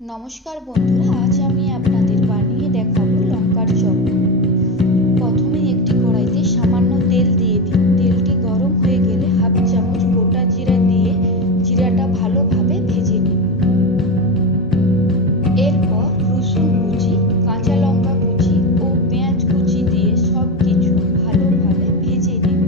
নমস্কার বন্ধুরা, আজ আমি আপনাদের বানিয়ে দেখাবো লঙ্কার চপ। প্রথমে একটি কড়াইতে সামান্য তেল দিয়ে দিন। তেলটি গরম হয়ে গেলে হাফ চামচ গোটা জিরা দিয়ে জিরাটা ভালোভাবে ভেজে নিন। এরপর রসুন কুচি, কাঁচা লঙ্কা কুচি ও পেঁয়াজ কুচি দিয়ে সব কিছু ভালোভাবে ভেজে নিন।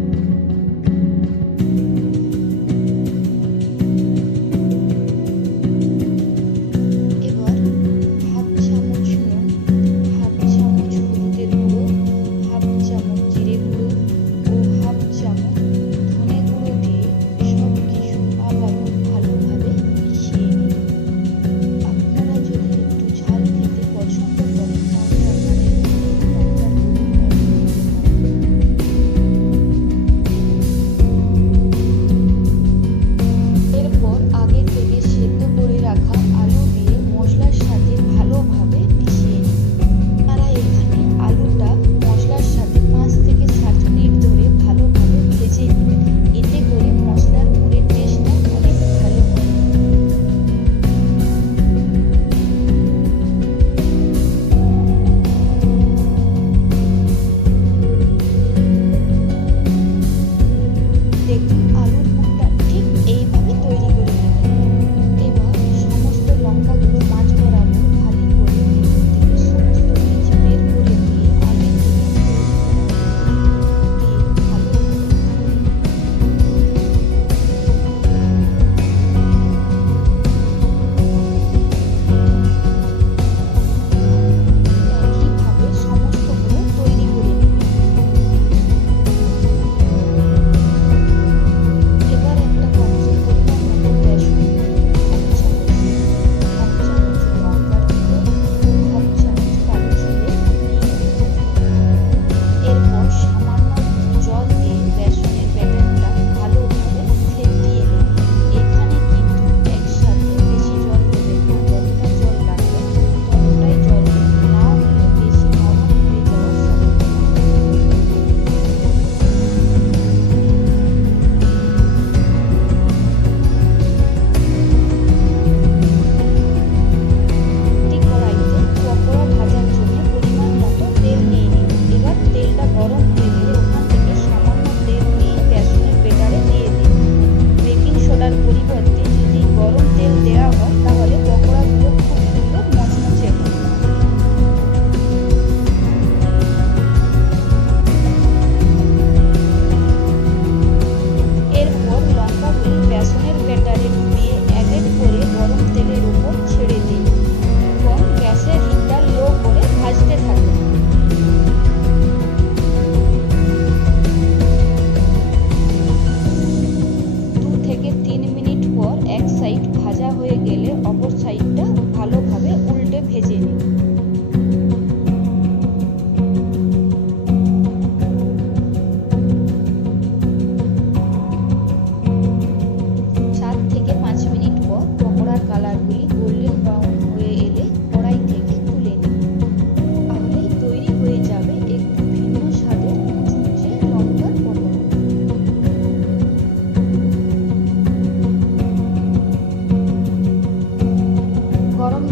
ভাজা হয়ে গেলে অপর সাইডটা ভালোভাবে উল্টে ভেজে নিন।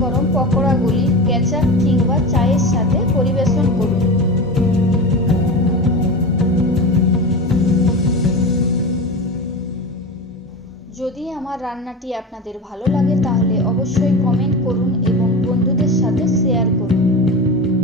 গরম পকোড়াগুলি কেচাপ কিংবা চায়ের সাথে পরিবেশন করুন। যদি আমার রান্নাটি আপনাদের ভালো লাগে তাহলে অবশ্যই কমেন্ট করুন